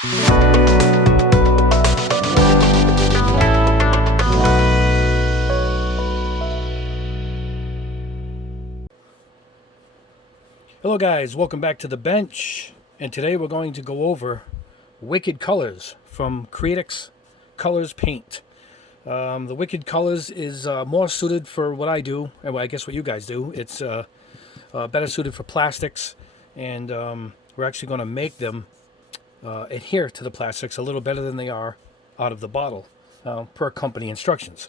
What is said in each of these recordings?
Hello guys, welcome back to the bench, and today we're going to go over Wicked Colors from Createx Colors paint. The Wicked Colors is more suited for what I do, and I guess what you guys do. It's better suited for plastics, and we're actually going to make them adhere to the plastics a little better than they are out of the bottle, per company instructions.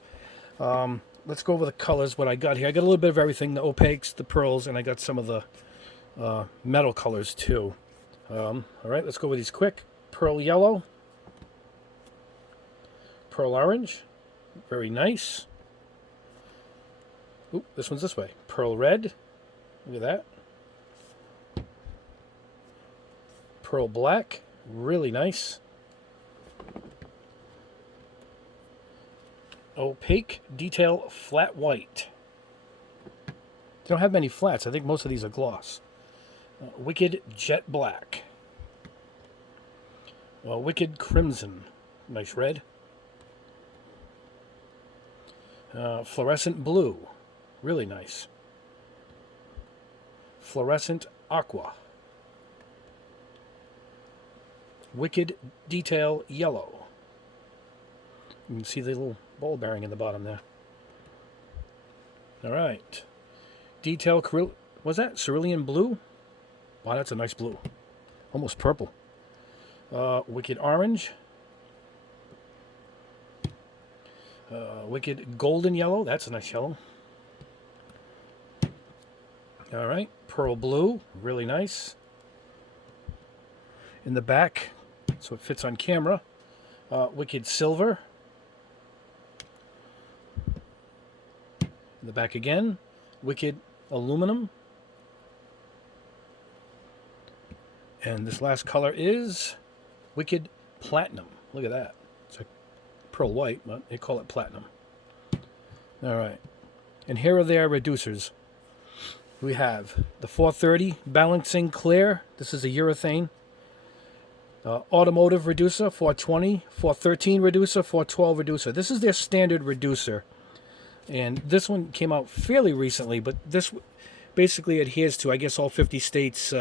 Let's go over the colors, what I got here. I got a little bit of everything, the opaques, the pearls, and I got some of the metal colors too. All right, let's go with these quick. Pearl yellow, pearl orange, very nice. Oop, this one's this way. Pearl red, look at that. Pearl black, really nice. Opaque detail flat white. They don't have many flats. I think most of these are gloss. Wicked jet black. Wicked crimson, nice red. Fluorescent blue, really nice. Fluorescent aqua. Wicked detail yellow. You can see the little ball bearing in the bottom there. All right. Detail, was that cerulean blue? Wow, that's a nice blue. Almost purple. Wicked orange. Wicked golden yellow. That's a nice yellow. All right. Pearl blue. Really nice. In the back, so it fits on camera. Wicked silver. In the back again. Wicked aluminum. And this last color is Wicked Platinum. Look at that. It's like pearl white, but they call it platinum. All right. And here are their reducers. We have the 430 Balancing Clear. This is a urethane. Automotive reducer, 420. 413 reducer, 412 reducer. This is their standard reducer. And this one came out fairly recently, but this basically adheres to, I guess, all 50 states'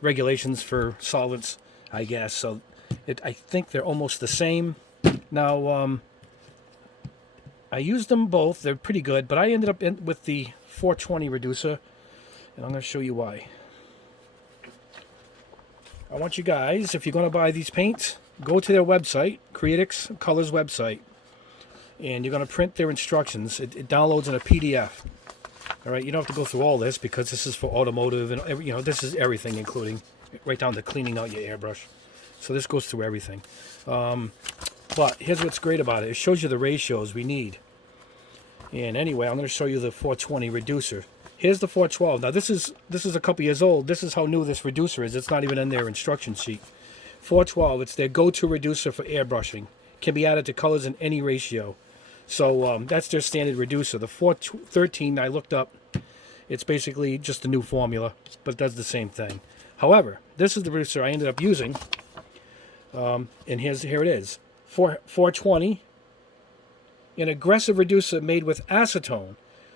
regulations for solvents, I guess. So I think they're almost the same. Now, I used them both. They're pretty good, but I ended up with the 420 reducer, and I'm going to show you why. I want you guys, if you're going to buy these paints, go to their website, Createx Colors website, and you're going to print their instructions. It downloads in a PDF. All right, you don't have to go through all this because this is for automotive and this is everything, including right down to cleaning out your airbrush. So this goes through everything. But here's what's great about it. It shows you the ratios we need. And anyway, I'm going to show you the 420 reducer. Here's the 412. Now this is a couple years old. This is how new this reducer is. It's not even in their instruction sheet. 412. It's their go-to reducer for airbrushing. Can be added to colors in any ratio. So that's their standard reducer. The 413 I looked up, it's basically just a new formula, but it does the same thing. However, this is the reducer I ended up using, and here it is. 420, an aggressive reducer made with acetone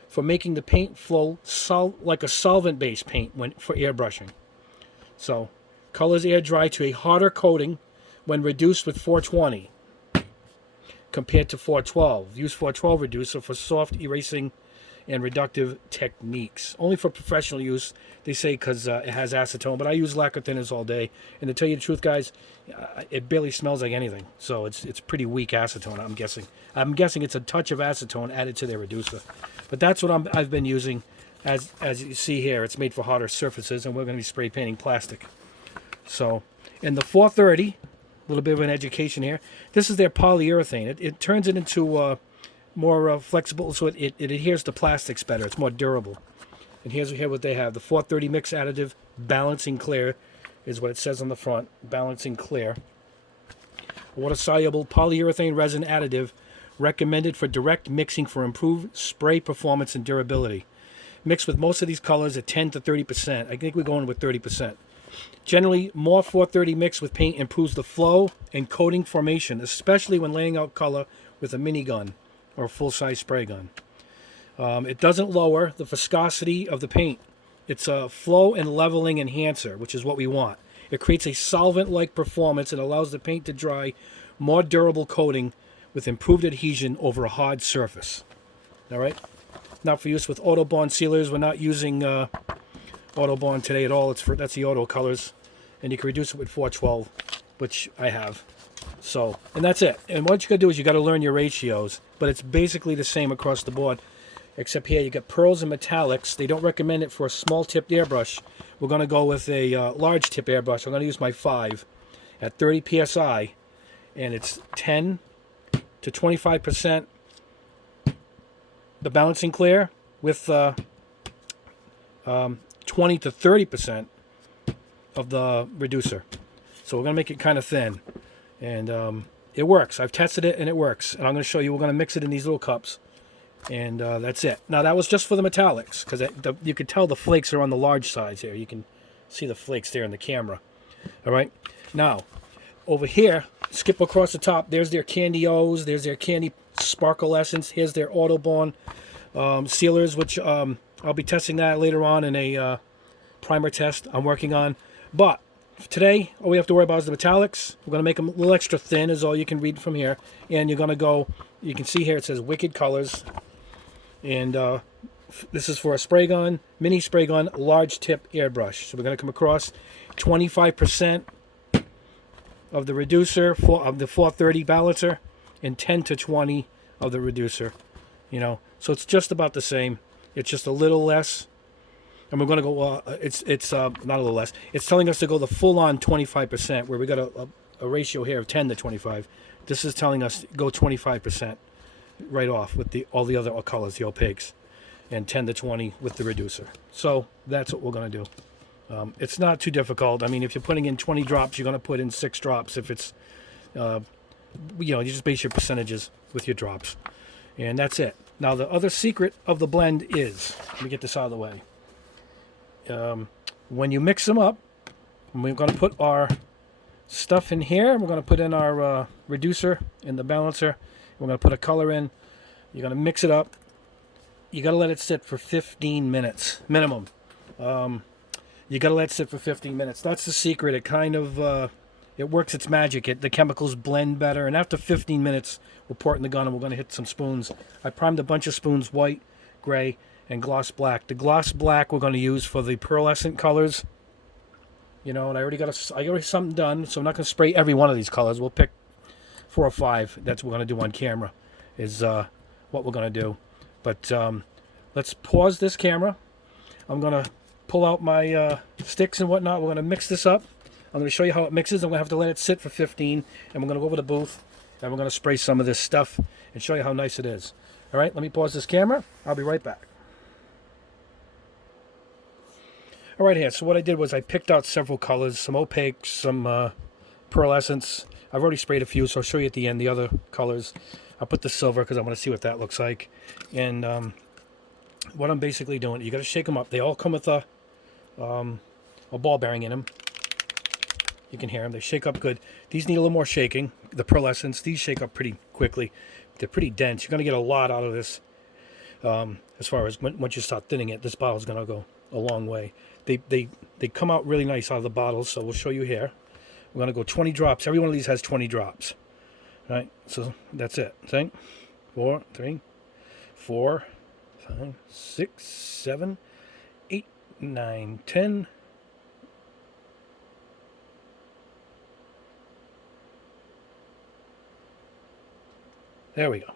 for making the paint flow like a solvent-based paint for airbrushing. So, colors air dry to a harder coating when reduced with 420. Compared to 412. Use 412 reducer for soft erasing and reductive techniques. Only for professional use, they say, because it has acetone, but I use lacquer thinners all day. And to tell you the truth, guys, it barely smells like anything. So it's pretty weak acetone, I'm guessing. I'm guessing it's a touch of acetone added to their reducer. But that's what I've been using. As you see here, it's made for harder surfaces, and we're going to be spray painting plastic. So, in the 430... a little bit of an education here. This is their polyurethane. It turns it into more flexible, so it adheres to plastics better. It's more durable. And here's what they have. The 430 mix additive balancing clear is what it says on the front. Balancing clear. Water-soluble polyurethane resin additive recommended for direct mixing for improved spray performance and durability. Mixed with most of these colors at 10 to 30%. I think we're going with 30%. Generally, more 430 mix with paint improves the flow and coating formation, especially when laying out color with a minigun or a full-size spray gun. It doesn't lower the viscosity of the paint. It's a flow and leveling enhancer, which is what we want. It creates a solvent-like performance and allows the paint to dry more durable coating with improved adhesion over a hard surface. All right? Not for use with Autobond sealers. We're not using Autobond today at all. That's the Auto Colors. And you can reduce it with 412, which I have. So, and that's it. And what you got to do is you got to learn your ratios. But it's basically the same across the board. Except here you got pearls and metallics. They don't recommend it for a small tipped airbrush. We're going to go with a large tip airbrush. I'm going to use my 5 at 30 psi. And it's 10 to 25% the balancing clear with 20 to 30% of the reducer. So we're going to make it kind of thin. And it works. I've tested it and it works. And I'm going to show you, we're going to mix it in these little cups. And that's it. Now that was just for the metallics, because you could tell the flakes are on the large sides here. You can see the flakes there in the camera. All right. Now, over here, skip across the top. There's their Candy O's. There's their Candy Sparkle Essence. Here's their Autobond sealers, which I'll be testing that later on in a primer test I'm working on. But today, all we have to worry about is the metallics. We're going to make them a little extra thin, is all you can read from here. And you're going to go, you can see here it says Wicked Colors. And this is for a spray gun, mini spray gun, large tip airbrush. So we're going to come across 25% of the reducer of the 430 balancer and 10 to 20 of the reducer. You know, so it's just about the same. It's just a little less. And we're going to go, it's not a little less. It's telling us to go the full-on 25%, where we got a ratio here of 10 to 25. This is telling us to go 25%. Right off with all the other colors, the opaques, and 10 to 20 with the reducer. So that's what we're going to do. It's not too difficult. I mean, if you're putting in 20 drops, you're going to put in 6 drops. If it's, you just base your percentages with your drops. And that's it. Now, the other secret of the blend is, let me get this out of the way. When you mix them up, we're going to put our stuff in here. We're going to put in our reducer and the balancer. We're going to put a color in. You're going to mix it up. You got to let it sit for 15 minutes minimum. You got to let it sit for 15 minutes. That's the secret. It kind of it works its magic. The chemicals blend better. And after 15 minutes, we'll pour it in the gun and we're going to hit some spoons. I primed a bunch of spoons, white, gray, and gloss black. The gloss black we're going to use for the pearlescent colors. You know, and I already got something done, so I'm not going to spray every one of these colors. We'll pick 4 or 5. That's what we're going to do on camera, is what we're going to do. But let's pause this camera. I'm going to pull out my sticks and whatnot. We're going to mix this up. I'm going to show you how it mixes. I'm going to have to let it sit for 15, and we're going to go over to the booth, and we're going to spray some of this stuff and show you how nice it is. All right, let me pause this camera. I'll be right back. All right, here. So what I did was I picked out several colors, some opaques, some pearlescents. I've already sprayed a few, so I'll show you at the end the other colors. I'll put the silver because I want to see what that looks like. And what I'm basically doing, you got to shake them up. They all come with a ball bearing in them. You can hear them. They shake up good. These need a little more shaking. The pearlescents, these shake up pretty quickly. They're pretty dense. You're going to get a lot out of this. As far as once you start thinning it, this bottle is going to go a long way. They come out really nice out of the bottles, so we'll show you here. We're going to go 20 drops. Every one of these has 20 drops. All right, so that's it. See? 4, 3, 4, 5, 6, 7, 8, 9, 10. There we go.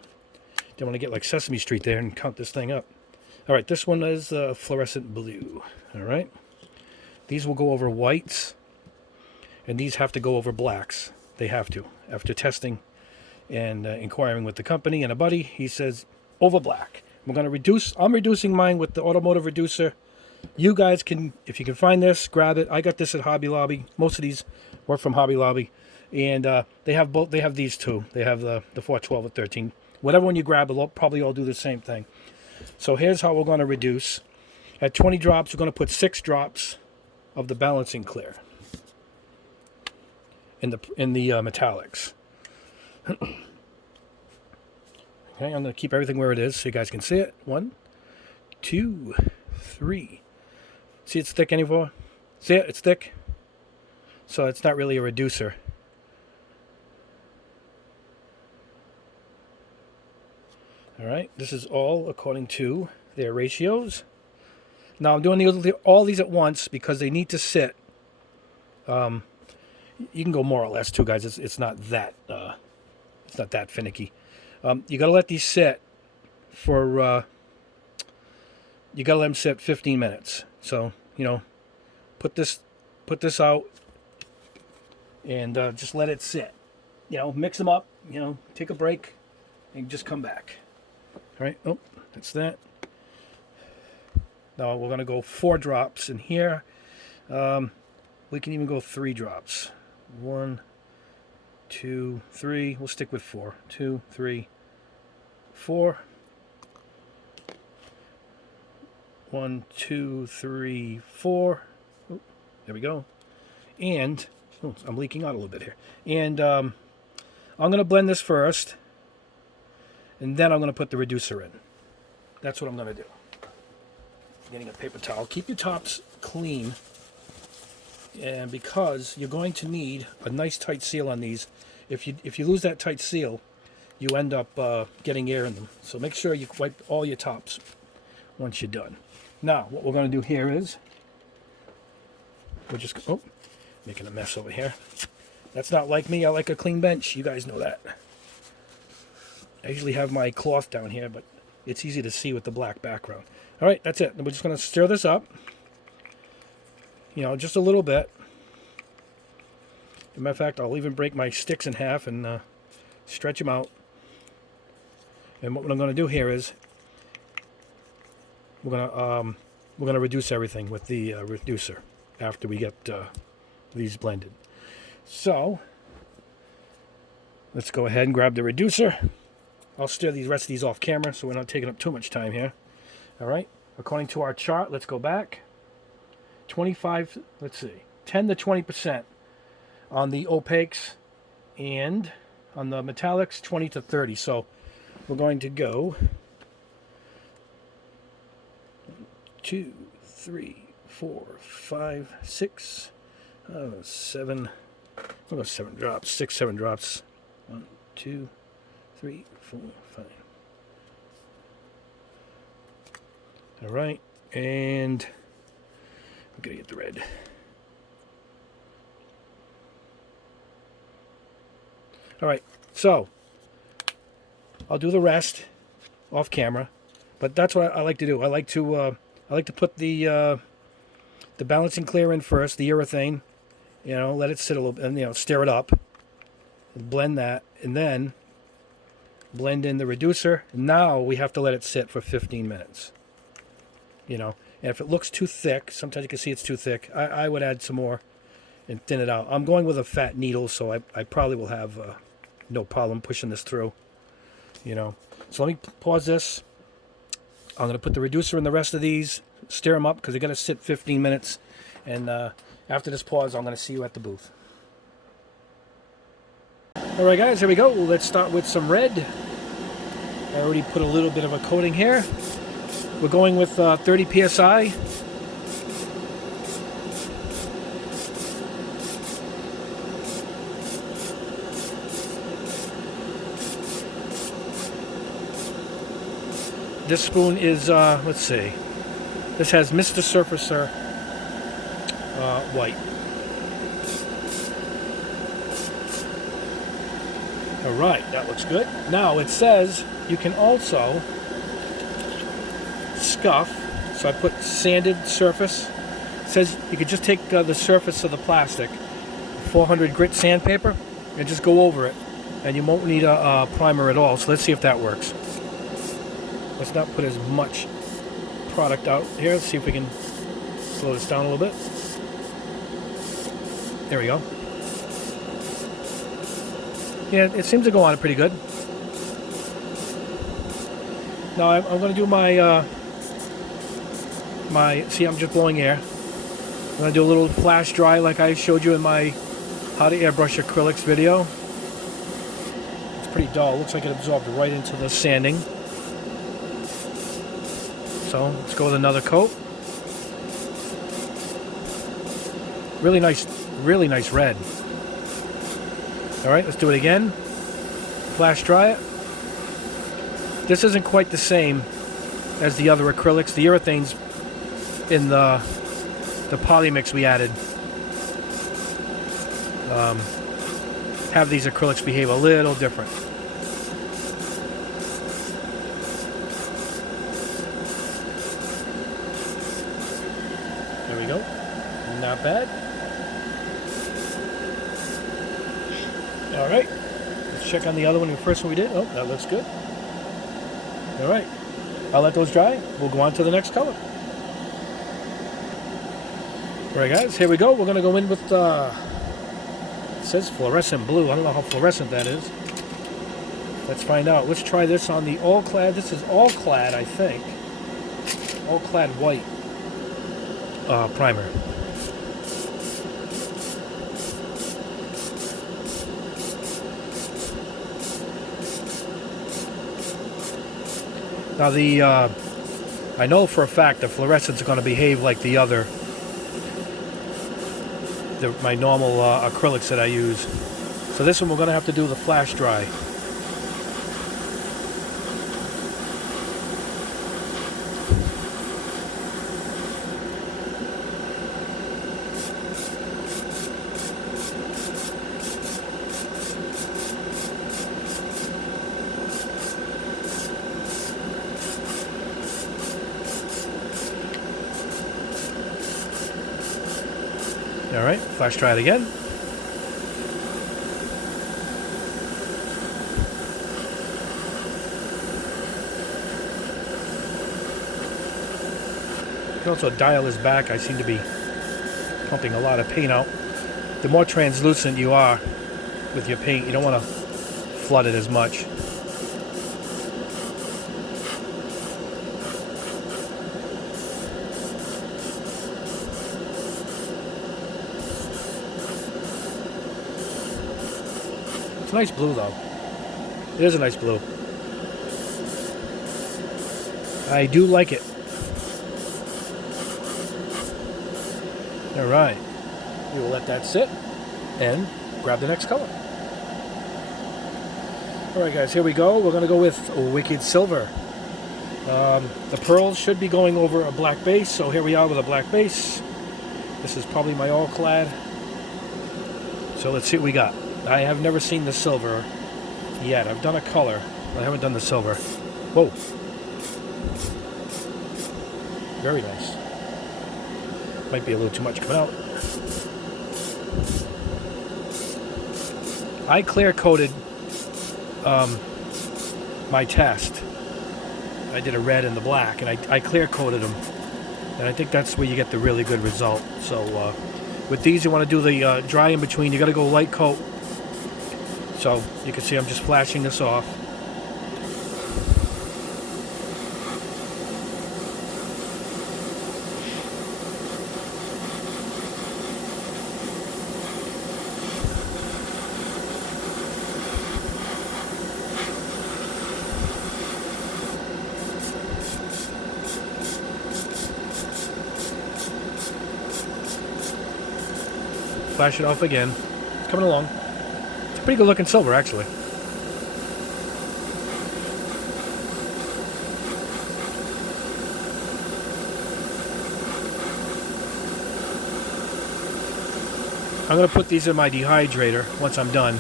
Don't want to get like Sesame Street there and count this thing up. All right, this one is fluorescent blue. All right. These will go over whites, and these have to go over blacks. They have to. After testing and inquiring with the company and a buddy, he says over black. We're going to reduce. I'm reducing mine with the automotive reducer. You guys can, if you can find this, grab it. I got this at Hobby Lobby. Most of these were from Hobby Lobby, and they have both. They have these two. They have the 412 or 13. Whatever one you grab, they'll probably all do the same thing. So here's how we're going to reduce. At 20 drops, we're going to put 6 drops of the balancing clear. in the metallics. Okay, I'm going to keep everything where it is so you guys can see it. 1, 2, 3. See it's thick anymore? See it? It's thick. So it's not really a reducer. Alright, this is all according to their ratios. Now I'm doing all these at once because they need to sit. You can go more or less too, guys. It's not that finicky. You gotta let these sit for you gotta let them sit 15 minutes. So, you know, put this out and just let it sit. You know, mix them up, you know, take a break and just come back. All right, oh, that's that. Now we're gonna go 4 drops in here. We can even go 3 drops. 1, 2, 3. We'll stick with 4. 2, 3, 4. 1, 2, 3, 4. Oh, there we go. And I'm leaking out a little bit here. And I'm going to blend this first, and then I'm going to put the reducer in. That's what I'm going to do. Getting a paper towel. Keep your tops clean, and because you're going to need a nice tight seal on these. If you lose that tight seal, you end up getting air in them. So make sure you wipe all your tops once you're done. Now, what we're going to do here is we're just making a mess over here. That's not like me. I like a clean bench. You guys know that. I usually have my cloth down here, but it's easy to see with the black background. All right, that's it. We're just going to stir this up. You know, just a little bit. As a matter of fact, I'll even break my sticks in half and stretch them out. And what I'm going to do here is we're going to reduce everything with the reducer after we get these blended. So let's go ahead and grab the reducer. I'll stir the rest of these off camera so we're not taking up too much time here. All right, according to our chart, let's go back. 25, let's see, 10 to 20% on the opaques, and on the metallics 20 to 30. So we're going to go 2, 3, 4, 5, 6, 7. We'll go 7 drops, 6, 7 drops. 1, 2, 3, 4, 5. All right, and I'm gonna get the red. All right, so I'll do the rest off camera, but that's what I like to do. I like to put the balancing clear in first, the urethane. You know, let it sit a little bit, and you know, stir it up, and blend that, and then blend in the reducer. Now we have to let it sit for 15 minutes. You know, and if it looks too thick, sometimes you can see it's too thick, I would add some more and thin it out. I'm going with a fat needle, so I probably will have no problem pushing this through. You know, so let me pause this. I'm going to put the reducer in the rest of these, stir them up because they're going to sit 15 minutes. And after this pause, I'm going to see you at the booth. All right, guys, here we go. Let's start with some red. I already put a little bit of a coating here. We're going with 30 psi. This spoon is, let's see, this has Mr. Surfacer white. All right, that looks good. Now it says you can also scuff, so I put sanded surface. It says you could just take the surface of the plastic, 400 grit sandpaper, and just go over it, and you won't need a primer at all. So let's see if that works. Let's not put as much product out here. Let's see if we can slow this down a little bit. There we go. Yeah, it seems to go on pretty good. Now I'm going to do my see, I'm just blowing air. I'm going to do a little flash dry like I showed you in my how to airbrush acrylics video. It's pretty dull. It looks like it absorbed right into the sanding. So let's go with another coat. Really nice red. All right, let's do it again. Flash dry it. This isn't quite the same as the other acrylics. The urethanes in the poly mix we added have these acrylics behave a little different. There we go. Not bad. All right. Let's check on the other one. The first one we did. Oh, that looks good. All right. I'll let those dry. We'll go on to the next color. All right, guys. Here we go. We're going to go in with, it says fluorescent blue. I don't know how fluorescent that is. Let's find out. Let's try this on the all clad. This is all clad, I think. All clad white primer. Now I know for a fact the fluorescents are going to behave like the other, my normal acrylics that I use. So this one we're going to have to do the flash dry. All right, flash dry it again. You can also dial this back. I seem to be pumping a lot of paint out. The more translucent you are with your paint, you don't want to flood it as much. It's a nice blue, though. It is a nice blue. I do like it. All right. We will let that sit and grab the next color. All right, guys, here we go. We're going to go with Wicked Silver. The pearls should be going over a black base, so here we are with a black base. This is probably my all clad. So let's see what we got. I have never seen the silver yet. I've done a color, but I haven't done the silver. Whoa. Very nice. Might be a little too much coming out. I clear coated my test. I did a red and the black, and I clear coated them. And I think that's where you get the really good result. So with these, you want to do the dry in between. You got to go light coat. So you can see I'm just flashing this off. Flash it off again. It's coming along. It's a pretty good looking silver, actually. I'm going to put these in my dehydrator once I'm done,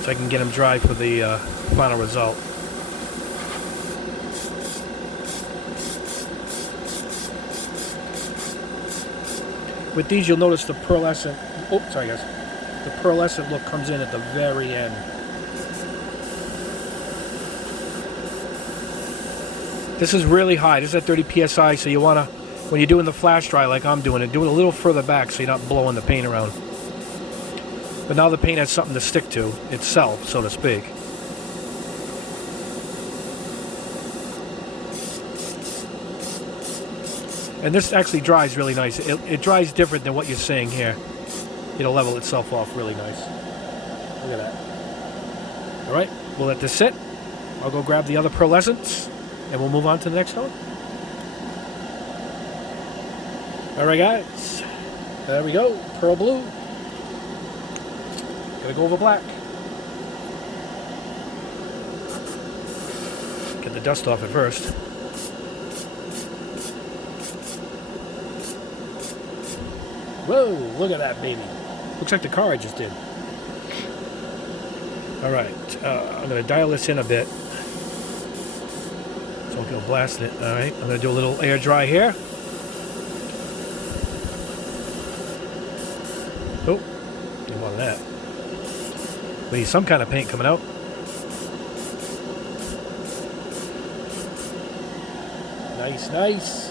so I can get them dry for the final result. With these, you'll notice the pearlescent, oh, sorry guys, the pearlescent look comes in at the very end. This is really high. This is at 30 psi, so you want to, when you're doing the flash dry like I'm doing it, do it a little further back so you're not blowing the paint around. But now the paint has something to stick to itself, so to speak. And this actually dries really nice. It dries different than what you're seeing here. it'll level itself off really nice. Look at that. All right, we'll let this sit. I'll go grab the other pearlescents, and we'll move on to the next color. All right, guys. There we go. Pearl blue. Gonna go over black. Get the dust off at first. Whoa, look at that baby. Looks like the car I just did. All right, I'm gonna dial this in a bit. So I'm gonna blast it. All right, I'm gonna do a little air dry here. Oh, didn't want that. We need some kind of paint coming out. Nice, nice.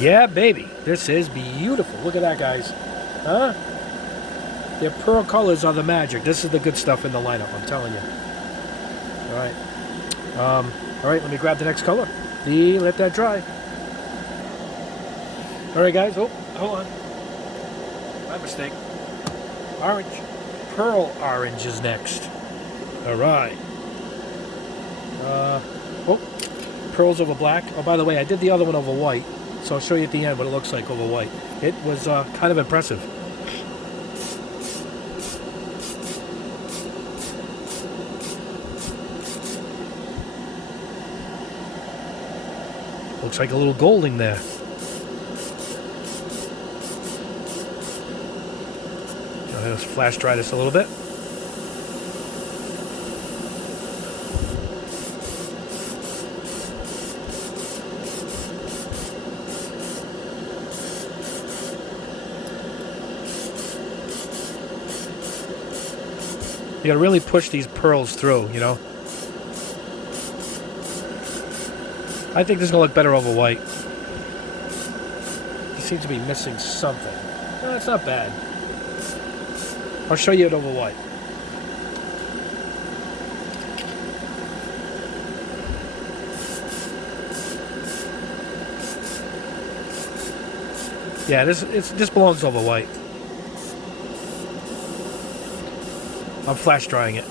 Yeah, baby. This is beautiful. Look at that, guys. Huh? Their pearl colors are the magic. This is the good stuff in the lineup, I'm telling you. All right. All right, let me grab the next color. Let that dry. All right, guys. Oh, hold on. My mistake. Orange. Pearl orange is next. All right. Oh, pearls over black. Oh, by the way, I did the other one over white. So I'll show you at the end what it looks like over white. It was kind of impressive. Looks like a little golding there. Let's flash dry this a little bit. You gotta really push these pearls through, you know. I think this is gonna look better over white. You seem to be missing something. No, it's not bad. I'll show you it over white. Yeah, this belongs over white. I'm flash drying it.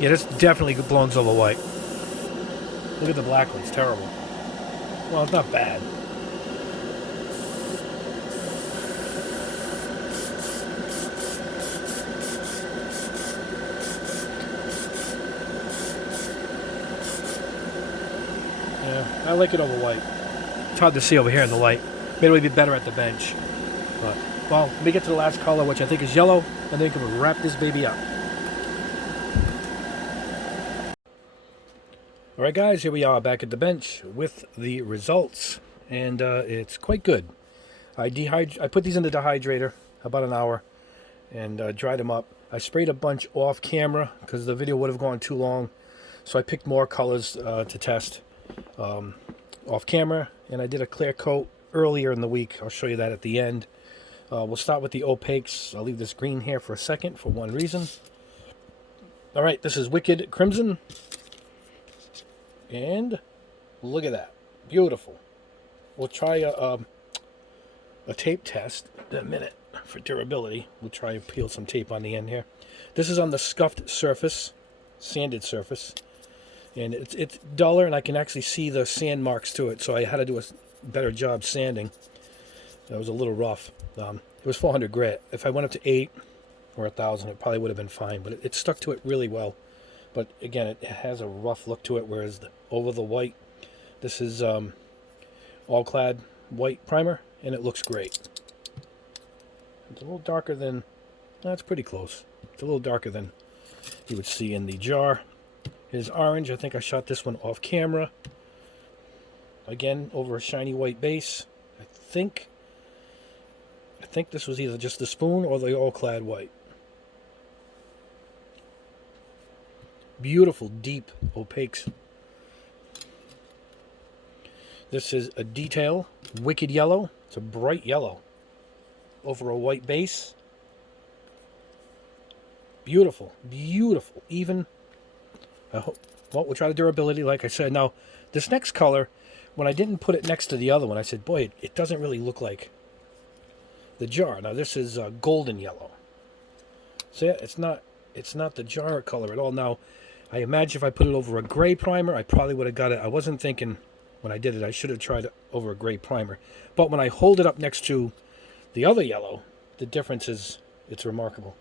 Yeah, this definitely belongs over white. Look at the black one, it's terrible. Well, it's not bad. Yeah, I like it over white. It's hard to see over here in the light. Maybe it would be better at the bench. But, well, let me get to the last color, which I think is yellow, and then we can wrap this baby up. All right, guys, here we are back at the bench with the results, and it's quite good. I put these in the dehydrator about an hour and dried them up. I sprayed a bunch off camera because the video would have gone too long, so I picked more colors to test off camera, and I did a clear coat earlier in the week. I'll show you that at the end. We'll start with the opaques. I'll leave this green here for a second for one reason. All right, this is Wicked Crimson. And look at that. Beautiful. We'll try a tape test in a minute for durability. We'll try and peel some tape on the end here. This is on the scuffed surface, sanded surface. And it's duller, and I can actually see the sand marks to it, so I had to do a better job sanding. That was a little rough. It was 400 grit. If I went up to 8 or 1,000, it probably would have been fine, but it stuck to it really well. But again, it has a rough look to it, whereas over the white, this is all clad white primer, and it looks great. It's a little darker than, that's pretty close. It's a little darker than you would see in the jar. Here's orange. I think I shot this one off camera. Again, over a shiny white base. I think this was either just the spoon or the all-clad white. Beautiful, deep, opaques. This is a detail, wicked yellow. It's a bright yellow over a white base. Beautiful, beautiful. Even, well, we'll try the durability, like I said. Now, this next color, when I didn't put it next to the other one, I said, boy, it doesn't really look like the jar. Now, this is golden yellow. So yeah, it's not the jar color at all. Now, I imagine if I put it over a gray primer, I probably would have got it. I wasn't thinking when I did it, I should have tried it over a gray primer. But when I hold it up next to the other yellow, the difference is, it's remarkable.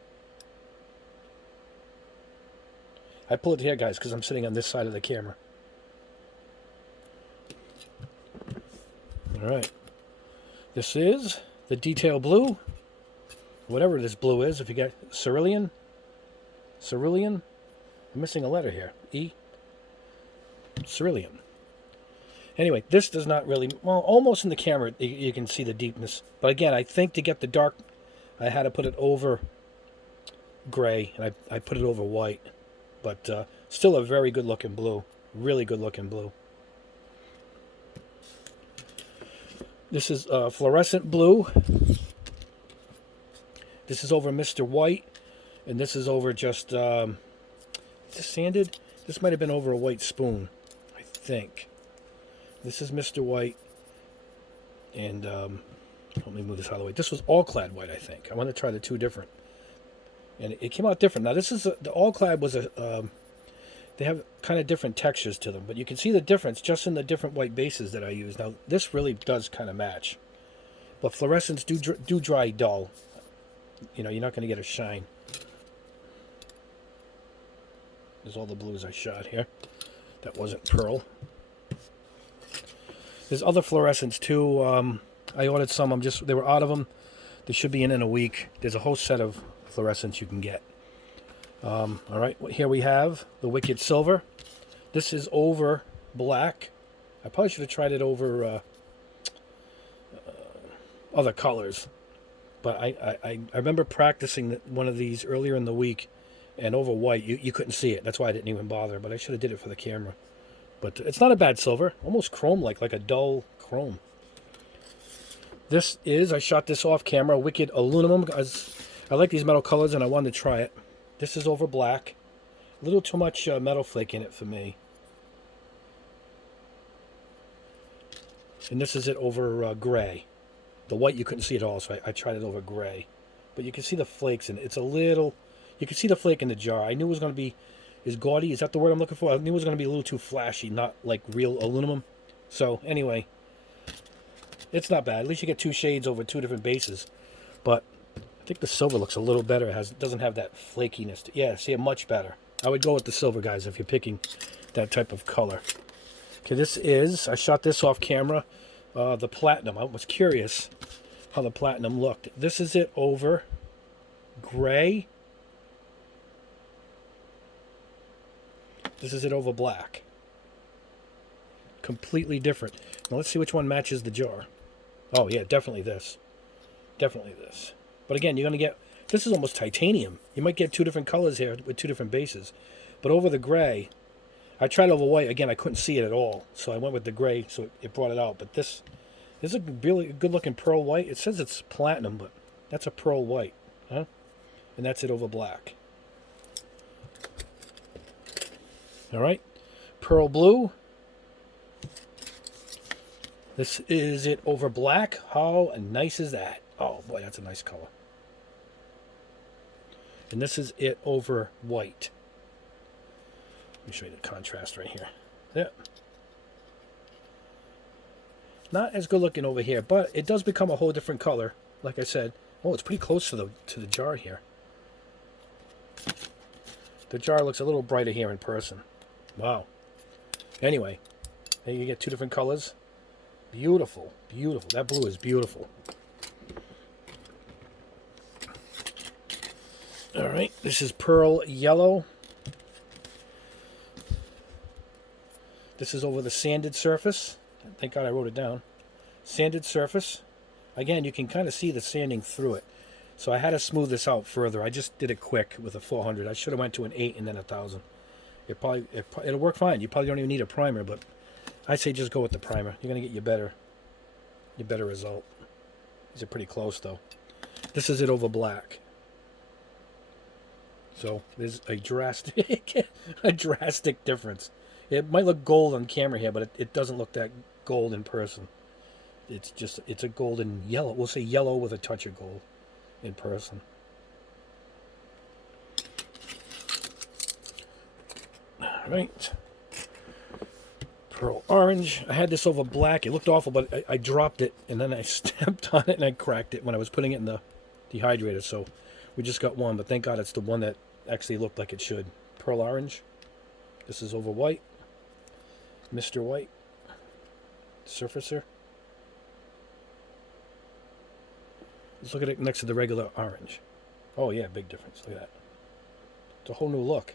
I pull it here, guys, because I'm sitting on this side of the camera. All right. This is the detail blue. Whatever this blue is, if you get cerulean. Cerulean. I'm missing a letter here. E. Cerulean. Anyway, this does not really, well, almost in the camera you can see the deepness. But again, I think to get the dark, I had to put it over gray, and I put it over white. But still a very good looking blue. Really good looking blue. This is fluorescent blue. This is over Mr. White. And this is over just, is this sanded? This might have been over a white spoon, I think. This is Mr. White. And let me move this out of the way. This was all clad white, I think. I want to try the two different. And it came out different. Now, this is the all-clad was they have kind of different textures to them. But you can see the difference just in the different white bases that I use. Now, this really does kind of match. But fluorescents do dry dull. You know, you're not going to get a shine. There's all the blues I shot here. That wasn't pearl. There's other fluorescents, too. I ordered some. They were out of them. They should be in a week. There's a whole set of fluorescents you can get. All right, here we have the Wicked Silver. This is over black. I probably should have tried it over other colors, but I remember practicing one of these earlier in the week, and over white you couldn't see it. That's why I didn't even bother, but I should have did it for the camera. But it's not a bad silver, almost chrome-like, like a dull chrome. This is, I shot this off camera, Wicked Aluminum. I like these metal colors and I wanted to try it. This is over black. A little too much metal flake in it for me. And this is it over gray. The white you couldn't see at all, so I tried it over gray. But you can see the flakes in it. It's a little, you can see the flake in the jar. I knew it was going to be, is gaudy, is that the word I'm looking for? I knew it was going to be a little too flashy, not like real aluminum. So anyway, it's not bad. At least you get two shades over two different bases. But I think the silver looks a little better. It doesn't have that flakiness. Yeah, see it much better. I would go with the silver, guys, if you're picking that type of color. Okay, this is, I shot this off camera, the platinum. I was curious how the platinum looked. This is it over gray. This is it over black. Completely different. Now let's see which one matches the jar. Oh yeah, definitely this. Definitely this. But again, you're going to get, this is almost titanium. You might get two different colors here with two different bases. But over the gray, I tried over white. Again, I couldn't see it at all. So I went with the gray, so it brought it out. But this is a really good looking pearl white. It says it's platinum, but that's a pearl white. Huh? And that's it over black. All right. Pearl blue. This is it over black. How nice is that? Oh boy, that's a nice color. And this is it over white. Let me show you the contrast right here. Yeah. Not as good looking over here, but it does become a whole different color. Like I said, oh, it's pretty close to the jar here. The jar looks a little brighter here in person. Wow. Anyway, there you get two different colors. Beautiful, beautiful. That blue is beautiful. All right, this is pearl yellow. This is over the sanded surface. Thank God I wrote it down. Sanded surface. Again, you can kind of see the sanding through it. So I had to smooth this out further. I just did it quick with a 400. I should have went to an 8 and then 1,000. It'll work fine. You probably don't even need a primer, but I say just go with the primer. You're gonna get your better result. These are pretty close though. This is it over black. So there's a drastic difference. It might look gold on camera here, but it doesn't look that gold in person. It's a golden yellow. We'll say yellow with a touch of gold in person. All right. Pearl orange. I had this over black. It looked awful, but I dropped it, and then I stepped on it, and I cracked it when I was putting it in the dehydrator. So we just got one, but thank God it's the one that actually looked like it should. Pearl orange. This is over white. Mr. White. Surfacer. Let's look at it next to the regular orange. Oh yeah, big difference. Look at that. It's a whole new look.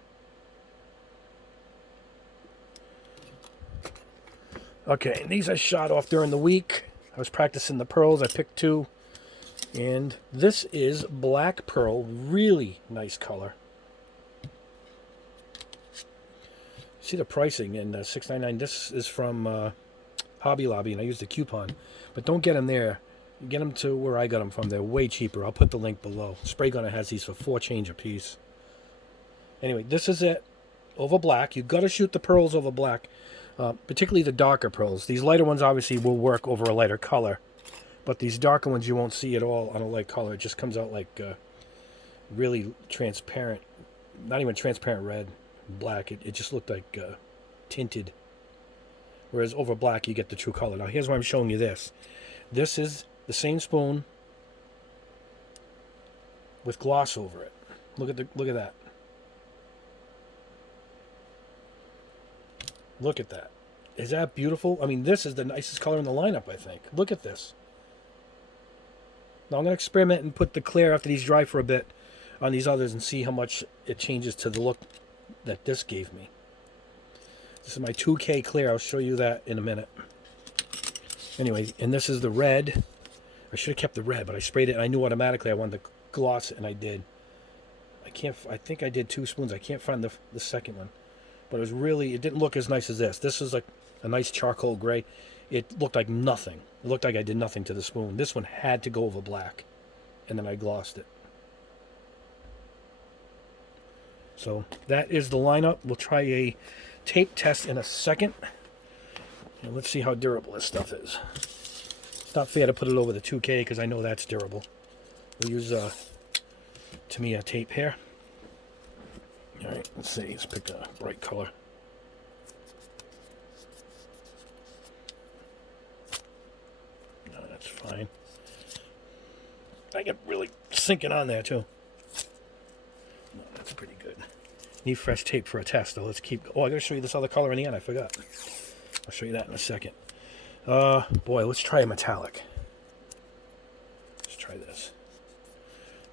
Okay, and these I shot off during the week. I was practicing the pearls. I picked 2. And this is black pearl. Really nice color. See the pricing in $6.99. This is from Hobby Lobby, and I used a coupon. But don't get them there. Get them to where I got them from. They're way cheaper. I'll put the link below. Spray Gunner has these for $4 change a piece. Anyway, this is it. Over black. You've got to shoot the pearls over black. Particularly the darker pearls. These lighter ones obviously will work over a lighter color. But these darker ones you won't see at all on a light color. It just comes out like really transparent. Not even transparent red. Black. It just looked like tinted. Whereas over black you get the true color. Now here's why I'm showing you this. This is the same spoon with gloss over it. Look at that. Look at that. Is that beautiful? I mean, this is the nicest color in the lineup, I think. Look at this. Now I'm going to experiment and put the clear after these dry for a bit on these others and see how much it changes to the look that this gave me. This is my 2K clear. I'll show you that in a minute. Anyway, and this is the red. I should have kept the red, but I sprayed it and I knew automatically I wanted to gloss it, and I did. I think I did 2 spoons. I can't find the second one. But it didn't look as nice as this. This is like a nice charcoal gray. It looked like nothing. It looked like I did nothing to the spoon. This one had to go over black, and then I glossed it. So that is the lineup. We'll try a tape test in a second. And let's see how durable this stuff is. It's not fair to put it over the 2K because I know that's durable. We'll use Tamiya tape here. Alright, let's see. Let's pick a bright color. No, that's fine. I get really sinking on there too. No, that's pretty good. Need fresh tape for a test though. Let's keep. Oh, I gotta show you this other color in the end. I forgot. I'll show you that in a second. Boy, let's try a metallic. Let's try this.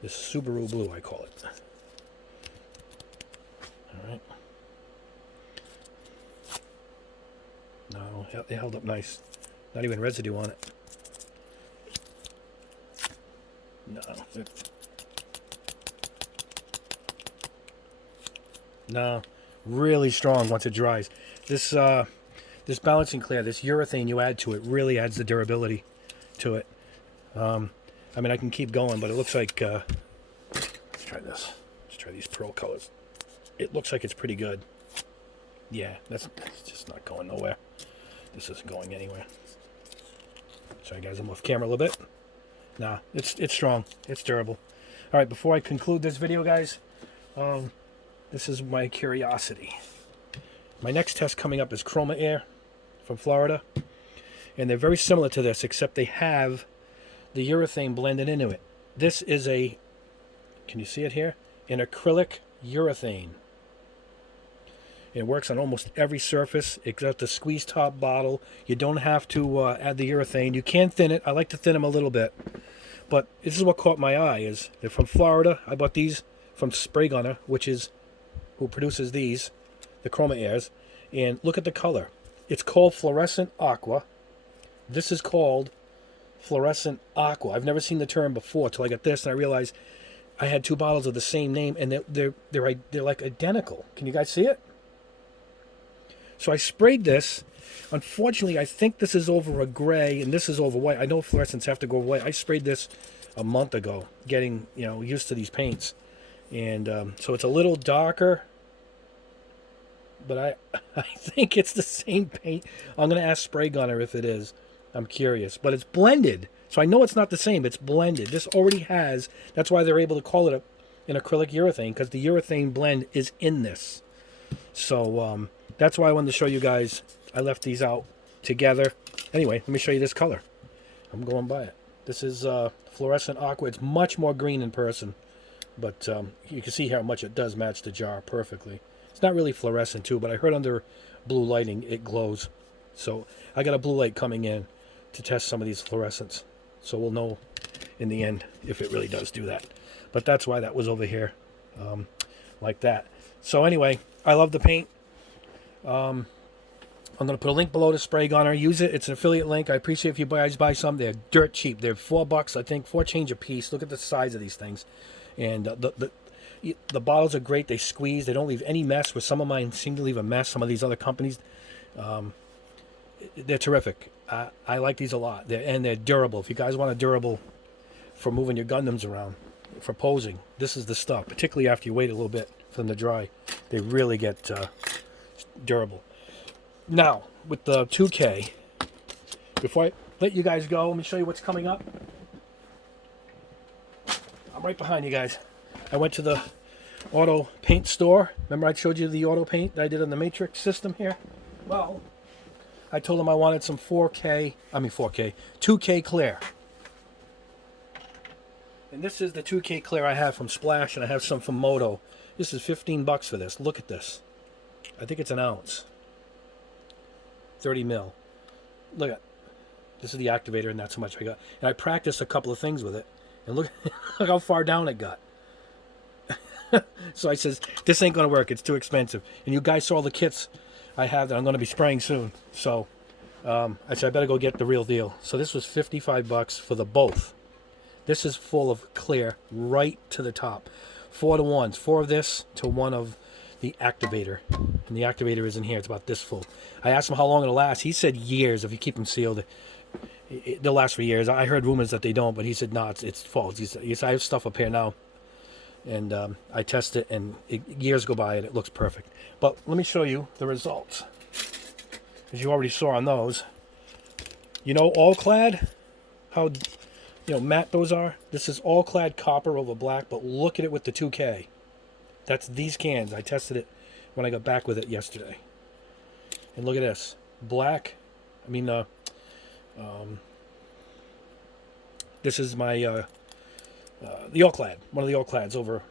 This Subaru blue, I call it. Alright. No, it held up nice. Not even residue on it. No, really strong once it dries. This balancing clear, this urethane you add to it, really adds the durability to it. I mean, I can keep going, but it looks like... let's try this. Let's try these pearl colors. It looks like it's pretty good. Yeah, that's just not going nowhere. This isn't going anywhere. Sorry, guys, I'm off camera a little bit. Nah, it's strong. It's durable. All right, before I conclude this video, guys, this is my curiosity. My next test coming up is Chroma Air from Florida. And they're very similar to this, except they have the urethane blended into it. This is a, can you see it here? An acrylic urethane. It works on almost every surface. It's got the squeeze top bottle. You don't have to add the urethane. You can thin it. I like to thin them a little bit. But this is what caught my eye. Is they're from Florida. I bought these from Spray Gunner, which is who produces these, the Chroma Airs. And look at the color. It's called fluorescent aqua. This is called fluorescent aqua. I've never seen the term before till I got this, and I realized I had 2 bottles of the same name, and they're like identical. Can you guys see it? So I sprayed this. Unfortunately, I think this is over a gray, and this is over white. I know fluorescents have to go over white. I sprayed this a month ago, getting used to these paints, and so it's a little darker. But I think it's the same paint. I'm gonna ask Spray Gunner if it is. I'm curious, but it's blended, so I know it's not the same. It's blended. This already has. That's why they're able to call it an acrylic urethane, because the urethane blend is in this. So that's why I wanted to show you guys. I left these out together. Anyway, let me show you this color. I'm going by it. This is fluorescent aqua. It's much more green in person, but you can see how much it does match the jar perfectly. It's not really fluorescent too, but I heard under blue lighting it glows. So I got a blue light coming in to test some of these fluorescents. So we'll know in the end if it really does do that. But that's why that was over here like that. So anyway, I love the paint. I'm going to put a link below to Spray Gunner. Use it. It's an affiliate link. I appreciate if you guys buy some. They're dirt cheap. They're $4, I think, $4 change a piece. Look at the size of these things. And the bottles are great. They squeeze. They don't leave any mess. Where some of mine seem to leave a mess. Some of these other companies, they're terrific. I like these a lot. They're durable. If you guys want a durable for moving your Gundams around, for posing, this is the stuff. Particularly after you wait a little bit for them to dry, they really get durable. Now, with the 2K, before I let you guys go, let me show you what's coming up. I'm right behind you guys. I went to the auto paint store. Remember I showed you the auto paint that I did on the Matrix system here? Well, I told them I wanted some 2K clear. And this is the 2K clear I have from Splash, and I have some from Moto. This is $15 for this. Look at this. I think it's an ounce. 30 mil. Look at this is the activator, and that's how much I got. And I practiced a couple of things with it, and look look how far down it got. So I says, this ain't gonna work. It's too expensive. And you guys saw the kits I have that I'm gonna be spraying soon. So I said I better go get the real deal. So this was $55 for the both. This is full of clear right to the top. 4 to 1s. 4 of this to 1 of the activator. And the activator is in here. It's about this full. I asked him how long it'll last. He said years. If you keep them sealed, they'll last for years. I heard rumors that they don't, but he said no, it's false. He said I have stuff up here now, and I test it, and years go by and it looks perfect. But let me show you the results. As you already saw on those, all clad, how matte those are. This is all clad copper over black, but look at it with the 2K. That's these cans. I tested it when I got back with it yesterday. And look at this. Black. This is my the all clad. One of the all clads over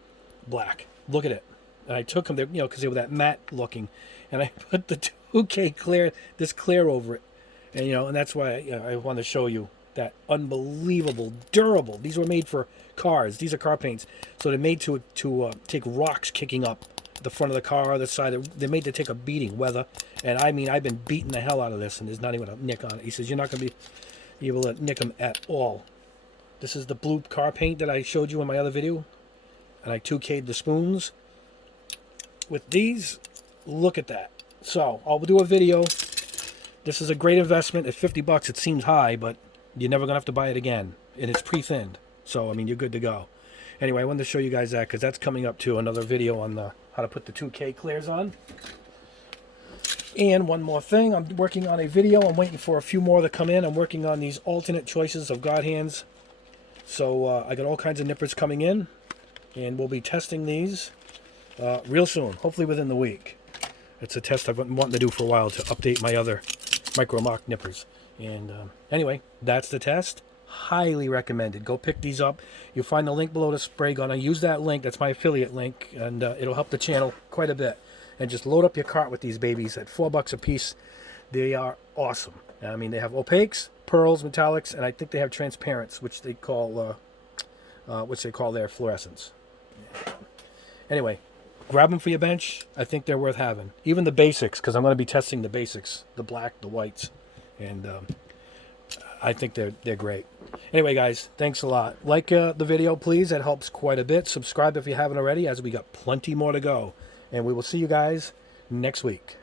black. Look at it. And I took them there, because they were that matte looking. And I put the 2K clear, this clear over it. And, and that's why I want to show you that unbelievable, durable. These were made for cars. These are car paints. So they're made to take rocks kicking up the front of the car, the side. They're made to take a beating, weather. And I've been beating the hell out of this, and there's not even a nick on it. He says, you're not going to be able to nick them at all. This is the blue car paint that I showed you in my other video. And I 2K'd the spoons. With these, look at that. So, I'll do a video. This is a great investment. At $50, it seems high, but you're never going to have to buy it again. And it's pre-thinned. So, you're good to go. Anyway, I wanted to show you guys that because that's coming up to another video on how to put the 2K clears on. And one more thing. I'm working on a video. I'm waiting for a few more to come in. I'm working on these alternate choices of God hands. So, I got all kinds of nippers coming in. And we'll be testing these real soon. Hopefully within the week. It's a test I've been wanting to do for a while to update my other micro mock nippers. And anyway, that's the test. Highly recommended. Go pick these up. You'll find the link below to Spray Gun. I use that link. That's my affiliate link. And it'll help the channel quite a bit. And just load up your cart with these babies at $4 a piece. They are awesome. They have opaques, pearls, metallics, and I think they have transparents, which they call their fluorescents. Anyway, grab them for your bench. I think they're worth having. Even the basics, because I'm going to be testing the basics, the black, the whites, and I think they're great. Anyway, guys, thanks a lot. Like the video, please. That helps quite a bit. Subscribe if you haven't already, as we got plenty more to go. And we will see you guys next week.